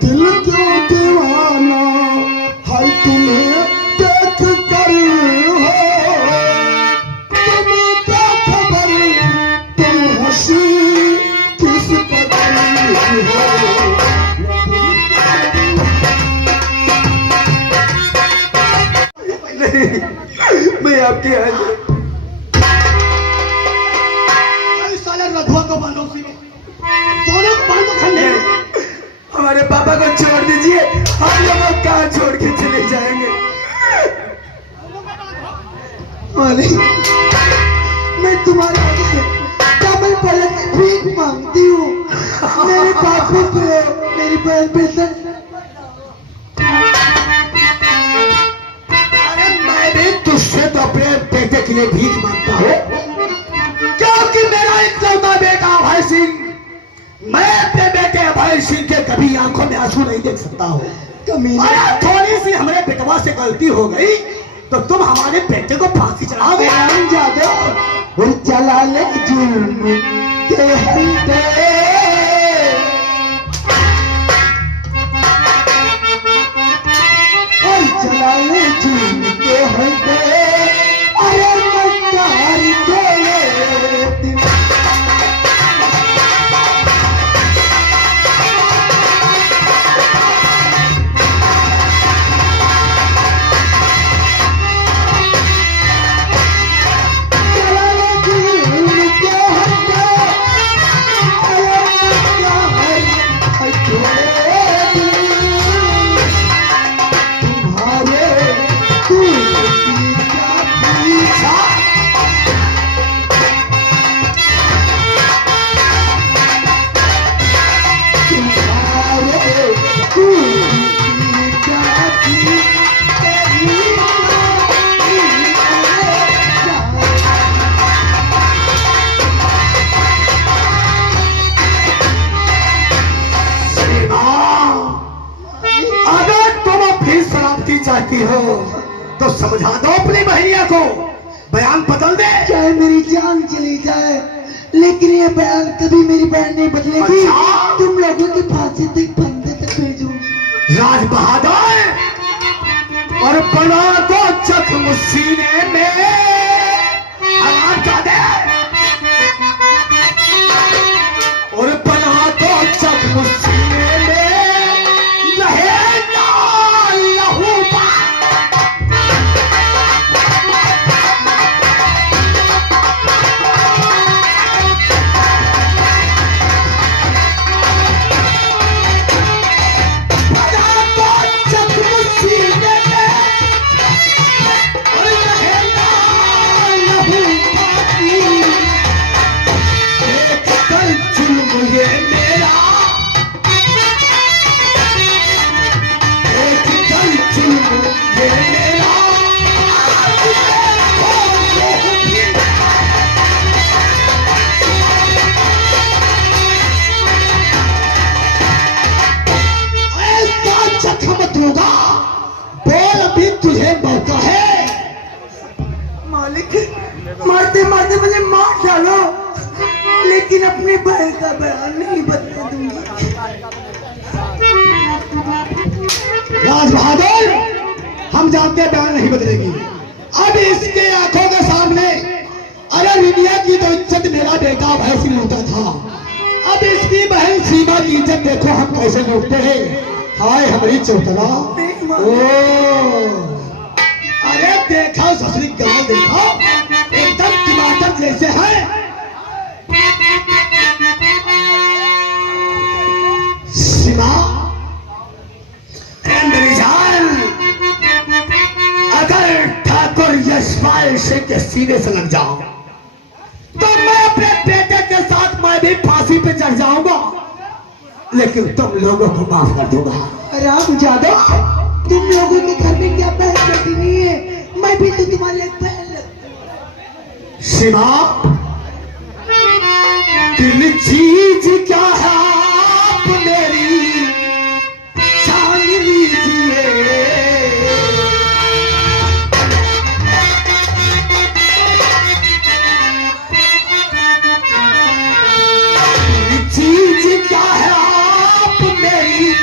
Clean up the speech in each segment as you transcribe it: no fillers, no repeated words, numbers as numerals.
दिल क्यों दीवाना है तुम्हें देख कर हो, तुम्हें क्या खबर तुम हंसी किस कदर हो। मैं आपके यहाँ साले रधुआ को बांधो उसी में, दोनों बांधो खंडे। हमारे पापा को छोड़ दीजिए, हम लोग कहाँ छोड़ के चले जाएंगे। मैं तुम्हारे आगे कमल पलक में भीख मांगती हूँ, मेरे बापू को मेरी बहन पे से। अरे मैं भी तुझसे तो अपने बेटे के लिए भीख मांगता हूँ, क्योंकि मेरा इकलौता बेटा अभय सिंह, मैं अपने बेटे अभय सिंह के कभी आंखों में आंसू नहीं देख सकता हूँ। अरे थोड़ी सी हमारे बेटवा से गलती हो गई तो तुम हमारे बेटे को फांसी चढ़ाओगे। और चला ले जुल्म के हंडे, और चला ले जुल्म के हंडे, अरे मक्कार के दिन। चाहती हो तो समझा दो अपनी बहनिया को, बयान बदल दे। चाहे मेरी जान चली जाए लेकिन ये बयान कभी मेरी बहन नहीं बदलेगी। अच्छा? तुम लोगों की फांसी तक फंदे तक भेजूंगी। राज बहादुर और बना दो जख्म सीने में, आराम कर दे और बना दो जख्म सीने में, रहेगा लहू बोल, अभी तुझे मौका है। मालिक, मारते मारते मुझे मार डालो लेकिन अपनी बहन का बयान नहीं बदलने दूंगी। राज बहादुर, हम जानते हैं बयान नहीं बदलेगी। अब इसके आंखों के सामने अरे रिनिया की तो इज्जत मेरा बेटा अभय सिंह लूटा था, अब इसकी बहन सीमा की इज्जत देखो हम कैसे लूटते हैं। हाय हमारी चौतला, ओ अरे देखो ससुरी गाँव देखो, एकदम टमाटर जैसे है। सीमा मेरी जान, अगर ठाकुर यशपाल सिंह के सीने से लग जाओ तो मैं अपने बेटे के साथ मैं भी फांसी पे चढ़ जाऊंगा, लेकिन तुम लोगों को माफ कर दूंगा। राम जादव, तुम लोगों के घर में क्या बहन बेटी नहीं है? मैं भी तो तुम्हारी एक बहन लगती हूँ। शिवा, दिल चीज क्या है आप मेरी जान लीजिए, दिल चीज क्या है आप मेरी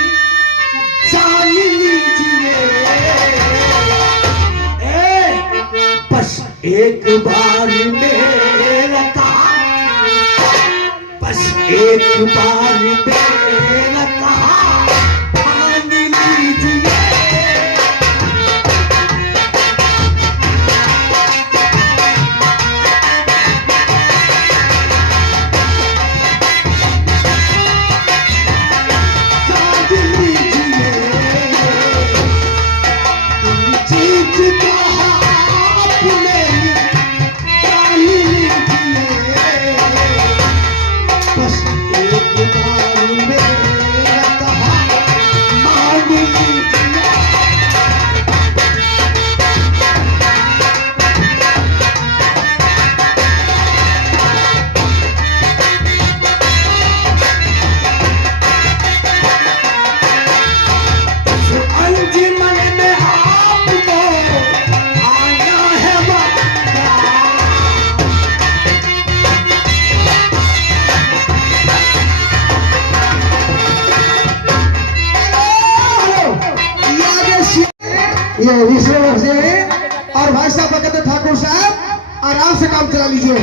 बार मेरा कहा मान लीजिए। ये विश्व से और भाई साहब कहते ठाकुर साहब आराम से काम चला लीजिए।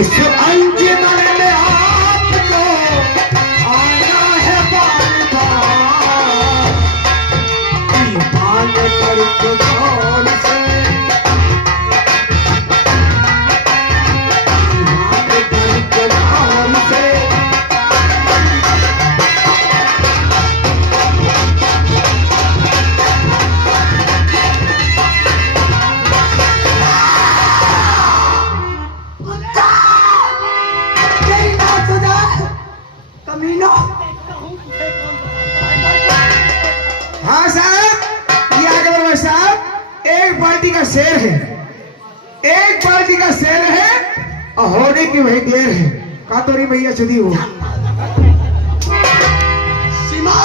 इस अंजुमन में आपको आना है बार-बार, ईमान पर गौर से, ईमान पर गौर से। हाँ साहब, ये आगे बढ़ो साहब। एक बाल्टी का शेर है, एक बाल्टी का शेर है और होने की वही देर है। का तोरी भैया चुदी हो सीमा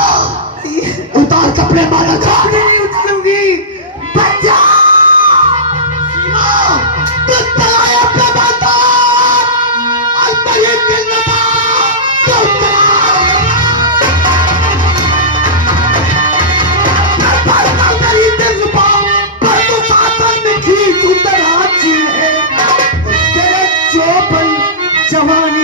उतार कपड़े मारा था। नहीं उतारूंगी। बचा सीमा तू तलाया अपना बाता और मेरे दिल में जवानी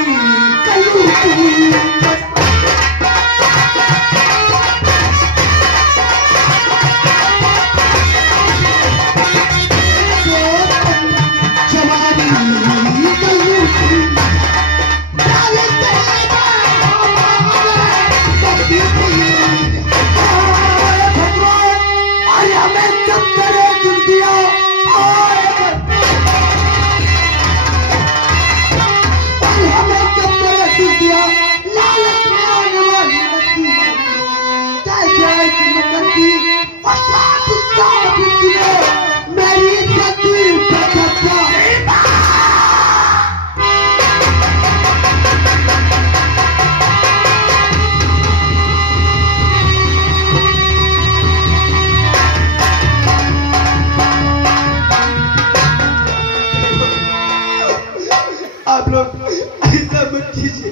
आप लोग ऐसा मत कीजिए।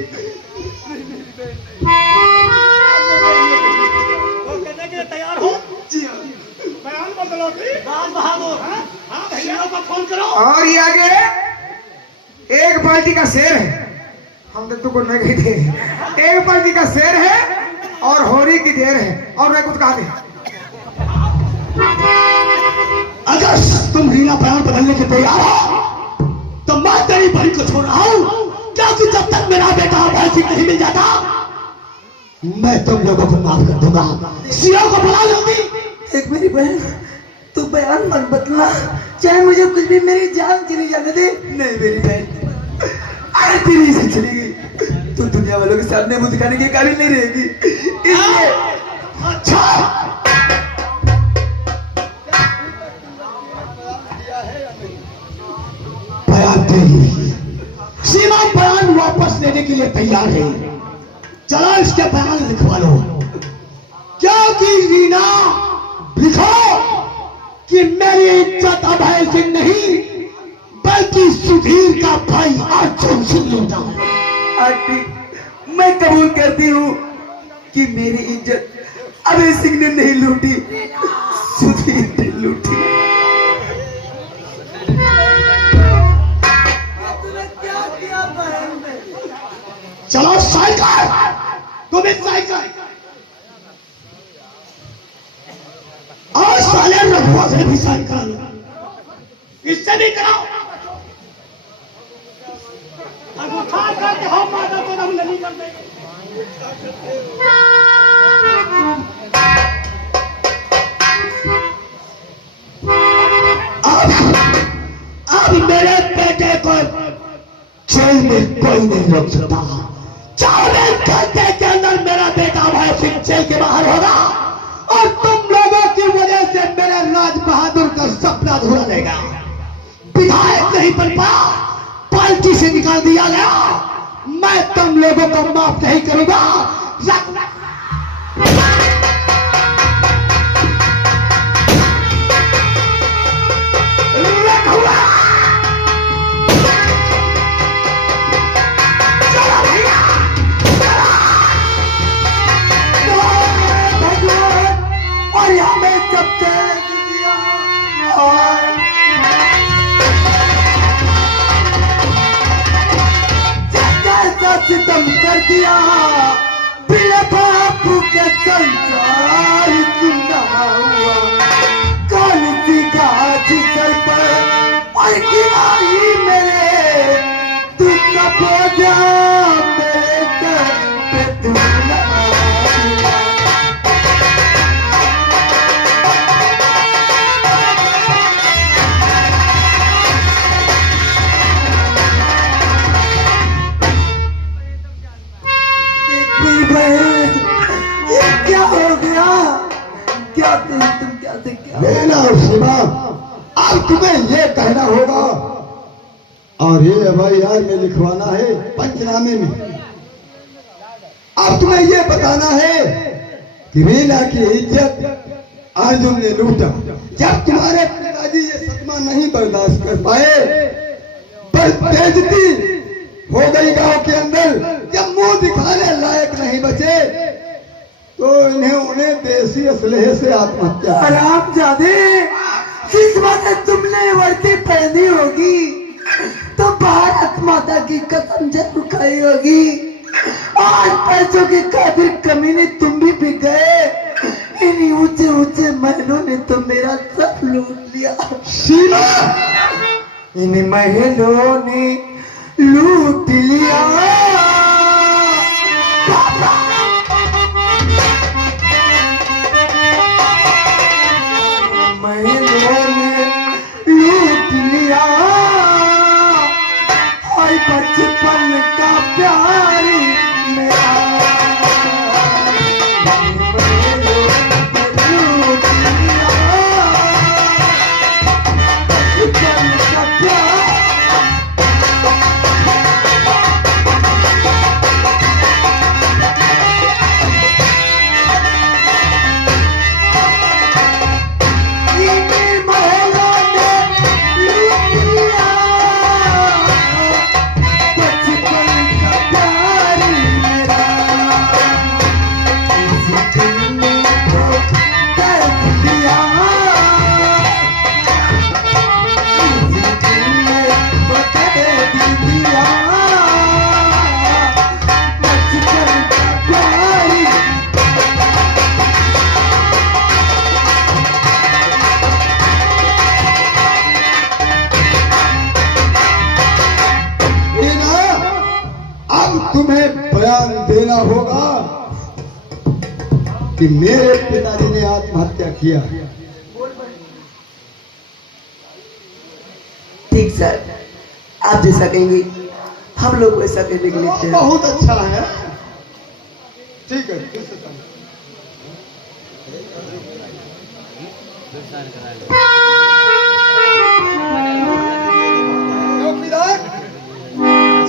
वो कहने के लिए तैयार हो? जी हाँ। बयान बदलो। राज बहादुर। हाँ भैया को फोन करो। और ये आगे एक बाल्टी का शेर है। हम तो तुमको नहीं गए थे। एक बाल्टी का शेर है और होरी की देर है। और मैं कुछ कहा थे, अगर तुम रीना बयान बदलने के तैयार हो तो मैं तेरी बहन को छोड़ रहा हूं, क्योंकि जब तक मेरा बेटा अभय सिंह नहीं मिल जाता मैं तुम लोगों को माफ कर दूंगा। सीओ को बुला जल्दी। एक मेरी बहन, तू बयान मत बदला, चाहे मुझे कुछ भी, मेरी जान चली जाने दे। नहीं मेरी बहन, अरे तेरी से चलेगी तो दुनिया वालों के सामने मुंह दिखाने के काबिल नहीं रहेगी। इसलिए अच्छा बयान दे सीमा बयान वापस लेने के लिए तैयार है। चलो इसके बयान लिखवा लो, क्योंकि रीना लिखो कि मेरी इज्जत अभय सिंह नहीं बल्कि सुधीर का भाई अर्जुन सिंह लूटा है। मैं कबूल करती हूँ कि मेरी इज्जत अभय सिंह ने नहीं लूटी, सुधीर ने लूटी। चलो साइड कर, तुम इस साइड से और साले रघुआ से भी साइन करा लो, इससे भी कराओ। अंगूठा करके हम माता तो हम नहीं कर देंगे। अब मेरे बेटे को जेल में कोई नहीं रोक सकता। 24 घंटे के अंदर मेरा बेटा भाई सिंह जेल के बाहर होगा और तुम लोगों की वजह से मेरे राज बहादुर का सपना अधूरा रहेगा। विधायक नहीं बन पाया, पार्टी से निकाल दिया गया, मैं तुम लोगों को माफ नहीं करूंगा। और यहाँ में सब दिया और सितम कर दिया, बिना बापू के संसार सुना हुआ। कौन सी गाछ सर पर और गिराई मेरे, तू का बोझा मेरे सर पे तू ना हुआ। ये क्या हो गया? क्या तुम क्या थे क्या? लेना शिवा, अब तुम्हें ये कहना होगा और ये एफआईआर में लिखवाना है पंचनामे में। अब तुम्हें ये बताना है कि रीना की इज्जत अर्जुन ने लूटा। जब तुम्हारे पिताजी ये सदमा नहीं बर्दाश्त कर पाए, बेइज्जती हो गई गांव के अंदर, जब मुंह दिखाने लायक नहीं बचे तो उन्हें देसी असलहे से आत्महत्या। आराम जादे, जिस वक्त तुमने वर्दी पहनी होगी तो भारत माता की कसम जरूर खाई होगी। आज पैसों की खातिर कमीने तुम भी बिक गए। इन ऊंचे ऊंचे महलों ने तो मेरा सब लूट लिया। सीमा, इन महलों ने लूट लिया। महलों ने लूट लिया और बचपन का प्यार मेरा लूट लिया। बचपन का प्यार तुम्हें बयान देना होगा कि मेरे पिताजी ने आत्महत्या किया। ठीक सर, आप जैसा कहेंगे हम लोग वैसा कहने के लिए तैयार हैं। बहुत अच्छा है, ठीक है।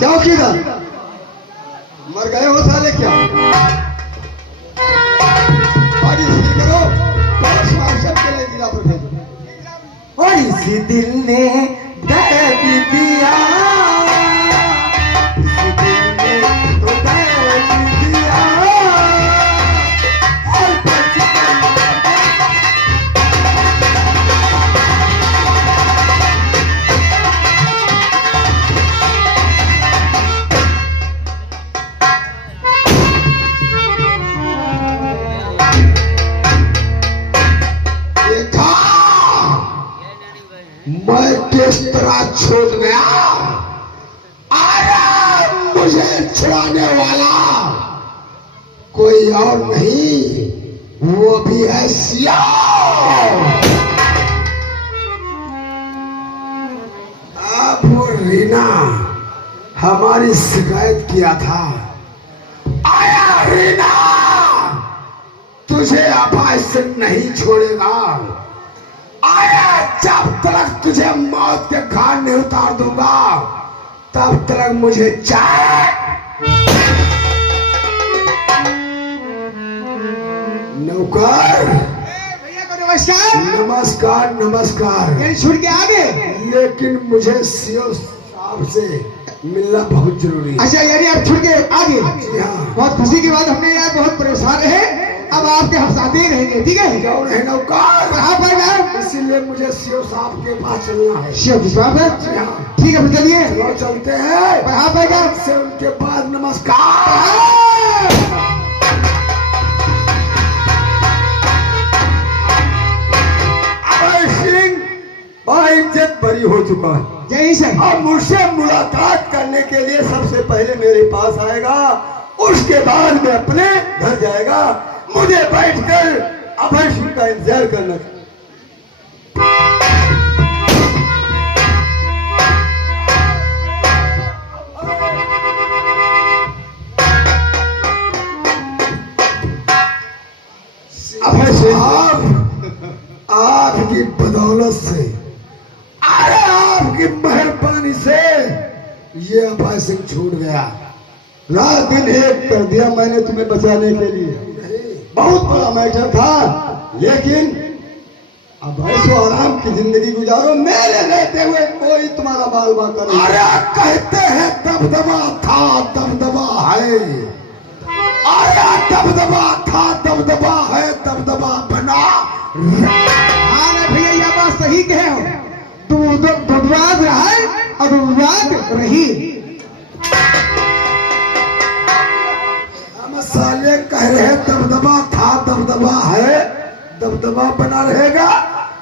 चौकीदार मर गए हो साले क्या? पानी सीधी करो, पुलिस मार्शल के लिए जिला पर भेजो। और इसी दिल ने दर्द दिया, इसी दिल ने तो दर्द दिया। और छूट गया। आया मुझे छुड़ाने वाला कोई और नहीं, वो भी है सियाह। अब वो रीना हमारी शिकायत किया था। आया रीना, तुझे अभय सिंह नहीं छोड़ेगा। आया जब तक तुझे मौत के घाट नहीं उतार दूंगा तब तक मुझे चैन। नौकर भैया को नमस्कार। नमस्कार नमस्कार। ये छुड़ के आ गए? लेकिन मुझे सीओ साहब से मिलना बहुत जरूरी है। अच्छा यानी आप छुड़ के आ गए? जी हाँ। बहुत खुशी की बात, हमने यार बहुत परेशान रहे, अब आपके हम साथ ही रहेंगे, ठीक है? क्यों नहीं नौकर? आप आए, इसीलिए मुझे सीओ साहब के पास चलना है। शिव विश्वास है, जी हाँ। ठीक है फिर चलिए। चलो चलते हैं। पर आप आएगा से उनके बाद नमस्कार। अभय सिंह बाइज्जत बरी हो चुका है। जय सर। अब मुझसे मुलाकात करने के लिए सबसे पहले मेरे पास आएगा, उसके बाद में अपने घर जाएगा। मुझे बैठकर अभय सिंह का इंतजार करना था। अभय साहब, आपकी बदौलत से, अरे आपकी मेहरबानी से ये अभय सिंह छूट गया। रात दिन एक कर दिया मैंने तुम्हें बचाने के लिए। बहुत बड़ा मैटर था, लेकिन अब ऐसो आराम की जिंदगी गुजारो, मेरे रहते हुए कोई तुम्हारा बाल बाका नहीं। अरे कहते हैं दबदबा था दबदबा है। अरे दबदबा था दबदबा है, दबदबा बना। हाँ ना भैया, यह बात सही कहे हो। तुम दुर्वाद रहा है और दुर्वाद रही। हम साले कह रहे हैं दबदबा था दबदबा है, दबदबा बना रहेगा।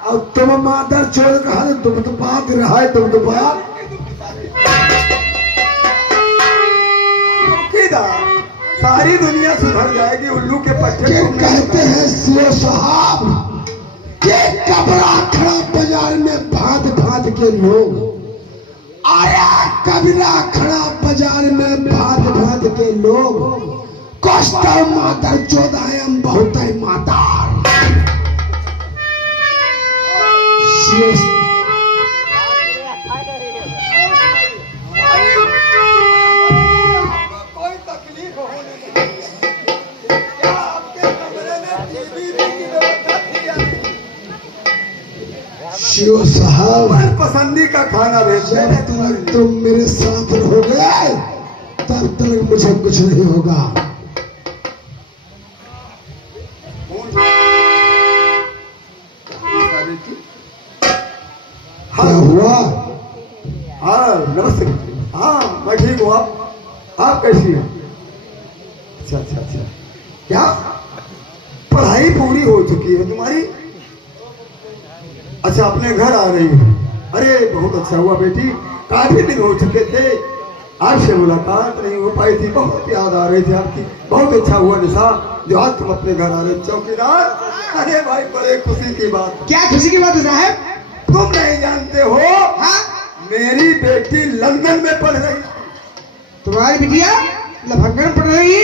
और तुम मादर चोर कहा दबदबा रहा है, दबदबा। सारी दुनिया सुधर जाएगी उल्लू के पट्टे। कहते हैं सीओ साहब के कबरा खड़ा बाजार में भांत भांत के लोग। आया कबरा खड़ा बाजार में भांत भांत के लोग। कष्ट मातर चौदह बहुत मातार। कोई तकलीफ होने नहीं। क्या आपके कमरे में टीवी की व्यवस्था थी या नहीं? शिव साहब, पसंदी का खाना भेजा। जब तक तुम मेरे साथ रहोगे तब तक मुझे कुछ नहीं होगा। क्या हुआ? हाँ नमस्ते। हाँ मैं ठीक हूँ। आप कैसी हैं? अच्छा अच्छा अच्छा। क्या पढ़ाई पूरी हो चुकी है तुम्हारी? अच्छा अपने घर आ रही हो? अरे बहुत अच्छा हुआ बेटी, काफी दिन हो चुके थे, आपसे मुलाकात नहीं हो पाई थी, बहुत याद आ रही थी आपकी। बहुत अच्छा हुआ निशा जो आज तुम अपने घर आ रहे। चौकीदार, अरे भाई बड़े खुशी की बात। क्या खुशी की बात है साहब? तुम नहीं जानते हो, हाँ? मेरी बेटी लंदन में पढ़ रही। तुम्हारी बिटिया लफंगन पढ़ रही है?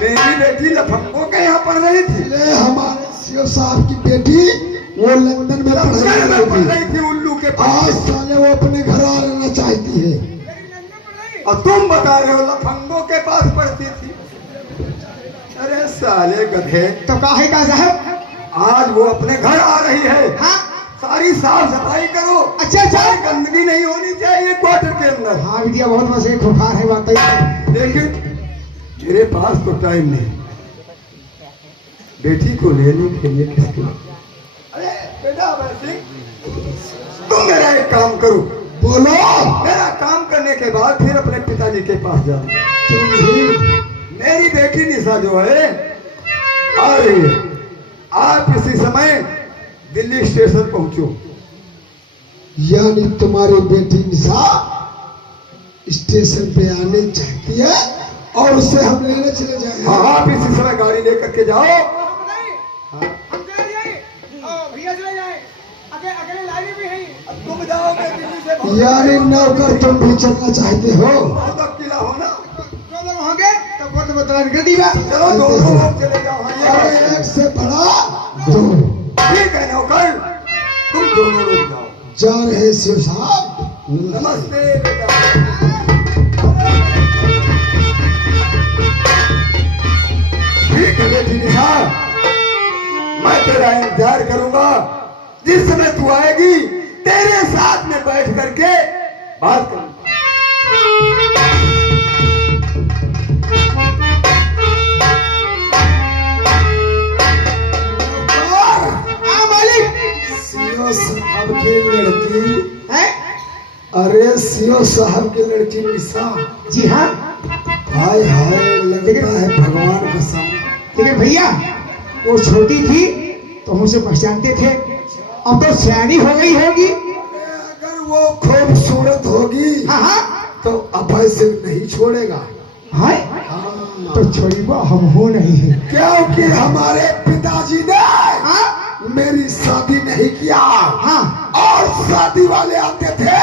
मेरी बेटी लफंगों के यहाँ पढ़ रही थी। ले हमारे सीओ साहब की बेटी वो लंदन में पढ़ रही थी उल्लू के पास। आज साले वो अपने घर आ रहना चाहती है। और तुम बता रहे हो लफंगों के पास पढ़ती थी। अरे साले गधे, तो काहे का साहब? आज वो अपने घर आ रही है। हाँ? सारी साफ सफाई करो। अच्छा अच्छा। गंदगी नहीं होनी चाहिए क्वार्टर के अंदर। हाँ बिटिया बहुत वैसे खुखार है बात है। लेकिन मेरे पास तो टाइम नहीं। बेटी को लेने के लिए किसके? अरे बेटा वैसे तुम मेरा एक काम करो। बोलो। मेरा काम करने के बाद फिर अपने पिताजी के पास जाओ। मेरी बेटी निशा जो है आ रही है। आप इसी समय दिल्ली स्टेशन पहुंचो। यानी तुम्हारी बेटी निशा स्टेशन पे आने चाहती है और उससे हम लेने चले जाएंगे। हाँ आप इसी समय गाड़ी लेकर के जाओ। भैया चले जाए, अकेले लाइने भी है। तुम जाओगे दिल्ली से? यानी नौकर तुम भी चलना चाहते हो? बहुत अकेला हो ना, दो लोग होंगे तो वक्त बतला कर दीजिएगा। चलो दोनों लोग चले जाओ। और एक से बड़ा दो। ठीक है नौकर, तुम दोनों लोग जाओ। जा रहे शिव साहब। नमस्ते बेटा। ठीक है बेटी निशा, मैं तेरा इंतजार करूंगा। जिस समय तू आएगी तेरे साथ में बैठ करके बात करूंगा। सीओ साहब की लड़की है? अरे सीओ साहब की लड़की निशा। जी हाँ। हाय हाय लगता है भगवान कसम। लेकिन भैया वो छोटी थी तो हम उसे पहचानते थे, अब तो सियानी हो गई होगी। अगर वो खूबसूरत होगी हाँ हाँ तो अभय सिंह नहीं छोड़ेगा। हाँ हाँ। तो छोड़ी वो हम हो नहीं है। क्योंकि हमारे पिताजी ने हाँ मेरी शादी नहीं किया। हाँ और शादी वाले आते थे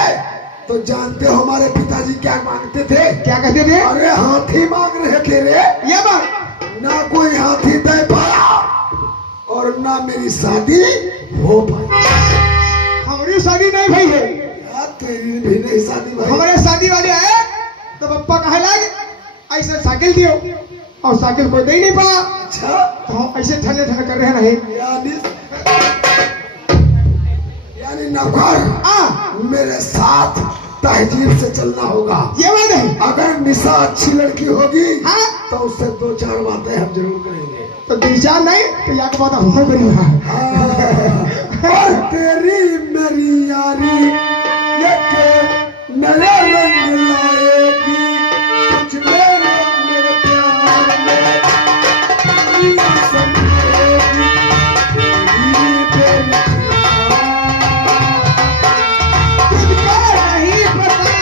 तो जानते हो हमारे पिताजी क्या मांगते थे? क्या कहते थे? अरे हाथी मांग रहे थे रे। ये बात ना कोई हाथी दे पाया और ना मेरी शादी हो पाई। हमारी शादी नहीं भाई है। यार तेरी भी नहीं शादी भाई। हमारे शादी वाले आए तो पप्पा कहे लगे ऐसा साइकिल दियो, और साइकिल कोई दे ही नहीं पाया अच्छा तो हम ऐसे ठंडे ठंडे कर रहे रहे। यानी नौकर मेरे साथ तहजीब से चलना होगा। ये बात है। अगर निशा अच्छी लड़की होगी हाँ तो उससे दो चार बातें हम जरूर करेंगे। तो दो चार नहीं तो या बात हमको करी। हाँ। और तेरी मेरी यारी एक नया रंग लाएगी कुछ मेरे मेरे प्यार में तेरी समझेगी तेरी तुझको नहीं पता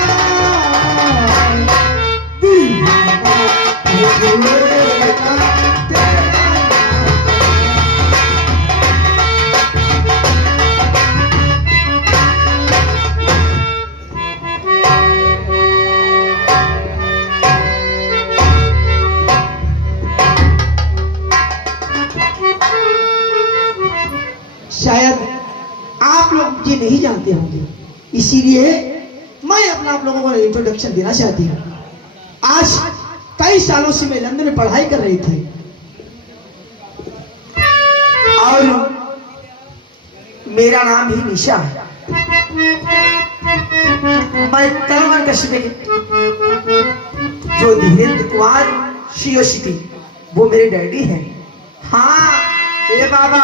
शायद आप लोग मुझे नहीं जानते होंगे, इसीलिए मैं अपना आप लोगों को इंट्रोडक्शन देना चाहती हूँ। आज कई सालों से मैं लंदन में पढ़ाई कर रही थी और मेरा नाम ही निशा है। मैं तलवर कश्मीर जो धीरेन्द्र कुमार शियोशिती वो मेरे डैडी हैं। हाँ ए बाबा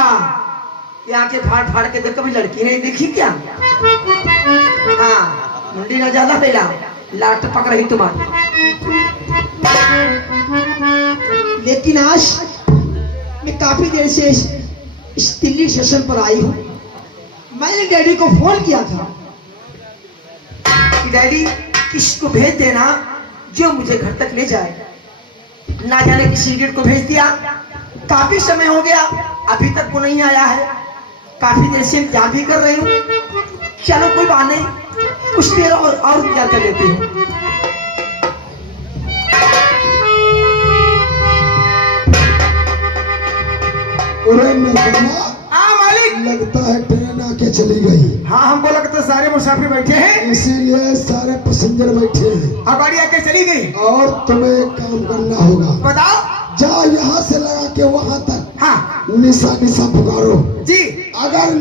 ये आके फाड़ फाड़ के देख, कभी लड़की नहीं देखी क्या? हाँ मुंडी न ज्यादा फैला, लाट पक रही तुम्हारी। लेकिन आज मैं काफी देर से इस दिल्ली स्टेशन पर आई हूँ। मैंने डैडी को फोन किया था कि डैडी किसको भेज देना जो मुझे घर तक ले जाए। ना जाने किसी इडियट को भेज दिया। काफी समय हो गया अभी तक वो नहीं आया है। काफी देर से इंतजार भी कर रही हूँ। चलो कोई बात नहीं, कुछ देर और इंतजार कर लेती हूँ। हाँ मालिक। लगता है ट्रेन आके चली गई। हाँ हमको लगता है सारे मुसाफिर बैठे हैं, इसीलिए सारे पैसेंजर बैठे हैं। अब गाड़ी आके चली गई। और तुम्हें एक काम करना होगा। बताओ। जाओ यहाँ से लगा के वहां तक हाँ निशा निशा पुकारो। जी। अगर